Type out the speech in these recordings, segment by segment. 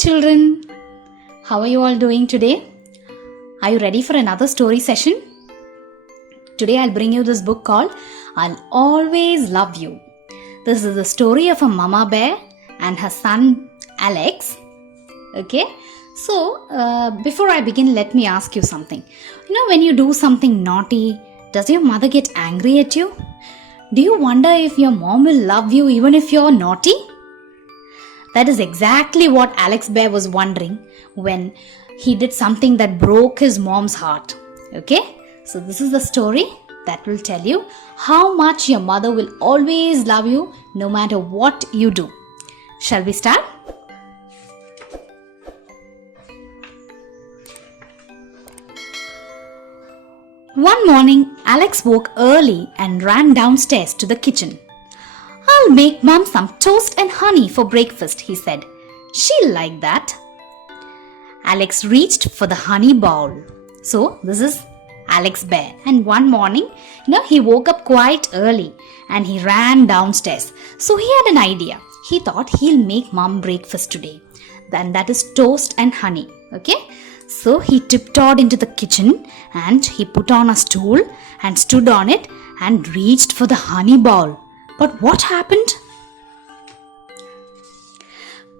children. How are you all doing today? Are you ready for another story session? Today I'll bring you this book called I'll Always Love You. This is the story of a mama bear and her son Alex. Okay, so before I begin, let me ask you something. When you do something naughty, does your mother get angry at you? Do you wonder if your mom will love you even if you're naughty? That is exactly what Alex Bear was wondering when he did something that broke his mom's heart. Okay, so this is the story that will tell you how much your mother will always love you no matter what you do. Shall we start? One morning, Alex woke early and ran downstairs to the kitchen. "I'll make Mom some toast and honey for breakfast," he said. "She'll like that." Alex reached for the honey bowl. So, this is Alex Bear. And one morning, he woke up quite early and he ran downstairs. So, he had an idea. He thought he'll make Mom breakfast today. Then that is toast and honey. Okay? So, he tiptoed into the kitchen and he put on a stool and stood on it and reached for the honey bowl. But what happened?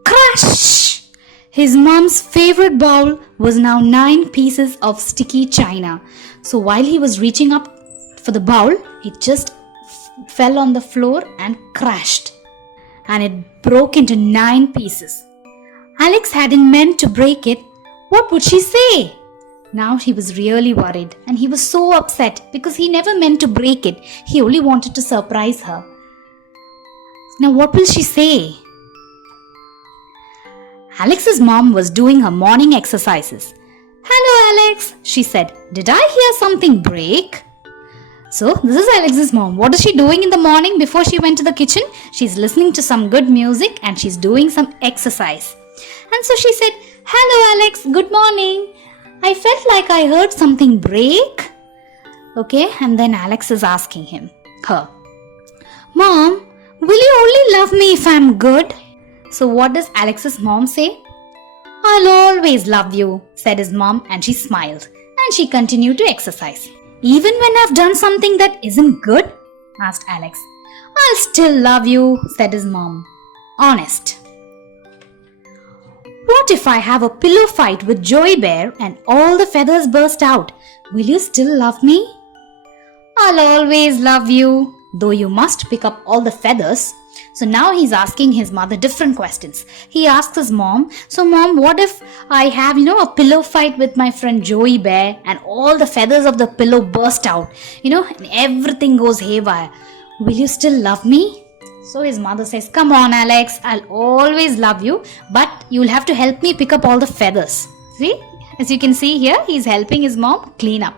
Crash! His mom's favorite bowl was now 9 pieces of sticky china. So while he was reaching up for the bowl, it just fell on the floor and crashed. And it broke into 9 pieces. Alex hadn't meant to break it. What would she say? Now he was really worried and he was so upset because he never meant to break it. He only wanted to surprise her. Now what will she say? Alex's mom was doing her morning exercises. "Hello Alex," she said. "Did I hear something break?" So this is Alex's mom. What is she doing in the morning before she went to the kitchen? She's listening to some good music and she's doing some exercise. And so she said, "Hello Alex, good morning. I felt like I heard something break." Okay, and then Alex is asking her, "Mom, will you only love me if I'm good?" So what does Alex's mom say? "I'll always love you," said his mom, and she smiled and she continued to exercise. "Even when I've done something that isn't good?" asked Alex. "I'll still love you," said his mom. Honest. "What if I have a pillow fight with Joey Bear and all the feathers burst out? Will you still love me?" "I'll always love you, though you must pick up all the feathers." So now he's asking his mother different questions. He asks his mom, "So mom, what if I have, a pillow fight with my friend Joey Bear and all the feathers of the pillow burst out, and everything goes haywire. Will you still love me?" So his mother says, "Come on Alex, I'll always love you, but you'll have to help me pick up all the feathers." See, as you can see here, he's helping his mom clean up.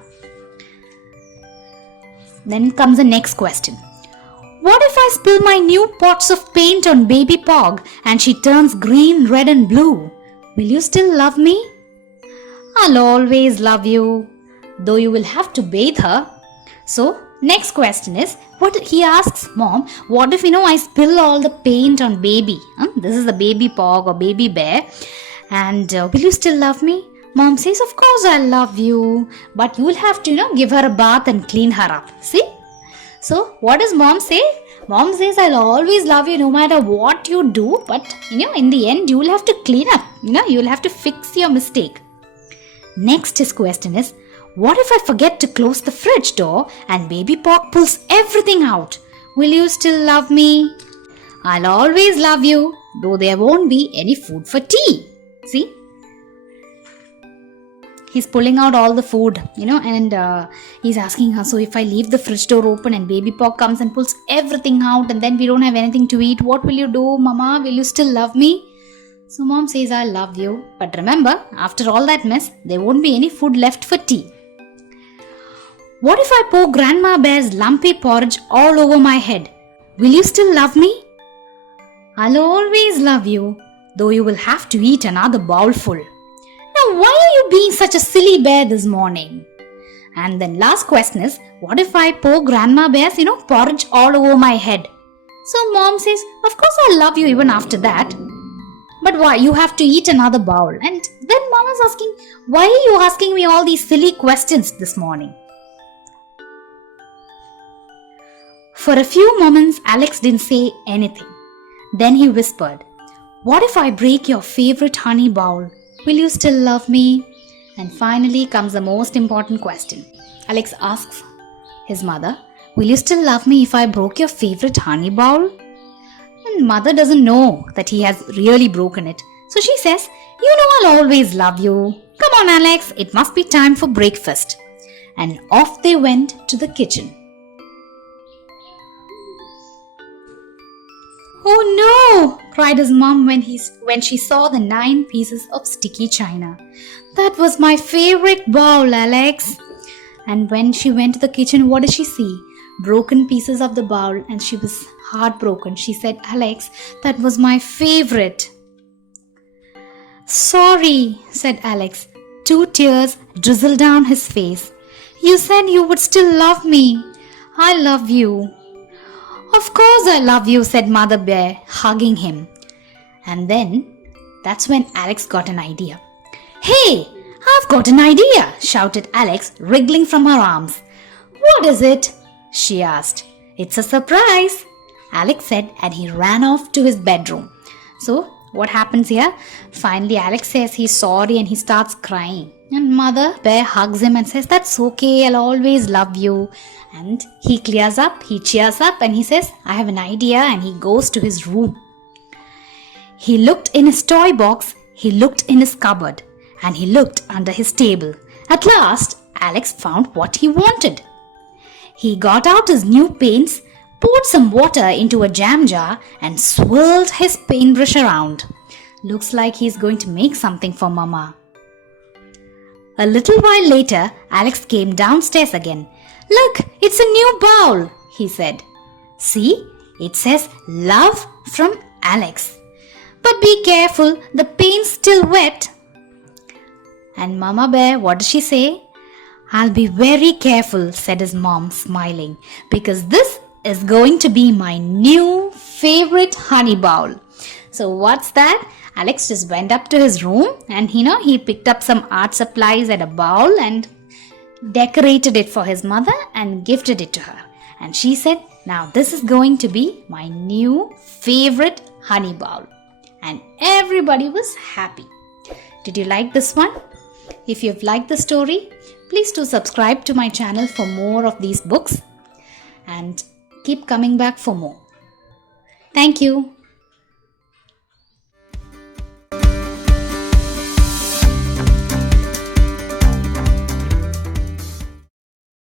Then comes the next question. "What if I spill my new pots of paint on baby Pog and she turns green, red and blue? Will you still love me?" "I'll always love you, though you will have to bathe her." So next question is, what he asks mom, what if I spill all the paint on baby? This is the baby Pog or baby bear. And will you still love me? Mom says, "Of course I'll love you, but you will have to give her a bath and clean her up." See? So what does mom say? Mom says, "I'll always love you no matter what you do, but in the end you will have to clean up. You'll have to fix your mistake." Next his question is, what if I forget to close the fridge door and baby Pog pulls everything out? Will you still love me? "I'll always love you, though there won't be any food for tea." See? He's pulling out all the food, and he's asking her, "So if I leave the fridge door open and baby Pog comes and pulls everything out and then we don't have anything to eat, what will you do, Mama? Will you still love me?" So mom says, "I love you, but remember, after all that mess, there won't be any food left for tea." "What if I pour Grandma Bear's lumpy porridge all over my head? Will you still love me?" "I'll always love you, though you will have to eat another bowlful." Now, why are you being such a silly bear this morning? And then last question is, what if I pour Grandma Bear's, porridge all over my head? So mom says, "Of course I'll love you even after that." But why? You have to eat another bowl. And then Mama's asking, why are you asking me all these silly questions this morning? For a few moments, Alex didn't say anything. Then he whispered, what if I break your favorite honey bowl? Will you still love me? And finally comes the most important question. Alex asks his mother, will you still love me if I broke your favorite honey bowl? And mother doesn't know that he has really broken it. So she says, you know I'll always love you. Come on Alex, it must be time for breakfast. And off they went to the kitchen. Oh no, cried his mom when she saw the 9 pieces of sticky china. That was my favorite bowl, Alex. And when she went to the kitchen, what did she see? Broken pieces of the bowl, and she was heartbroken. She said, Alex, that was my favorite. Sorry, said Alex. 2 tears drizzled down his face. You said you would still love me. I love you. Of course I love you, said Mother Bear, hugging him. And then, that's when Alex got an idea. Hey, I've got an idea, shouted Alex, wriggling from her arms. What is it? She asked. It's a surprise, Alex said, and he ran off to his bedroom. So, what happens here? Finally, Alex says he's sorry and he starts crying. And Mother Bear hugs him and says, that's okay, I'll always love you. And he clears up, he cheers up and he says, I have an idea, and he goes to his room. He looked in his toy box, he looked in his cupboard, and he looked under his table. At last, Alex found what he wanted. He got out his new paints, poured some water into a jam jar and swirled his paintbrush around. Looks like he's going to make something for Mama. A little while later, Alex came downstairs again. Look, it's a new bowl, he said. See, it says love from Alex. But be careful, the paint's still wet. And Mama Bear, what does she say? I'll be very careful, said his mom, smiling, because this is going to be my new favorite honey bowl. So what's that? Alex just went up to his room and he picked up some art supplies and a bowl and decorated it for his mother and gifted it to her. And she said, now this is going to be my new favorite honey bowl. And everybody was happy. Did you like this one? If you've liked the story, please do subscribe to my channel for more of these books and keep coming back for more. Thank you.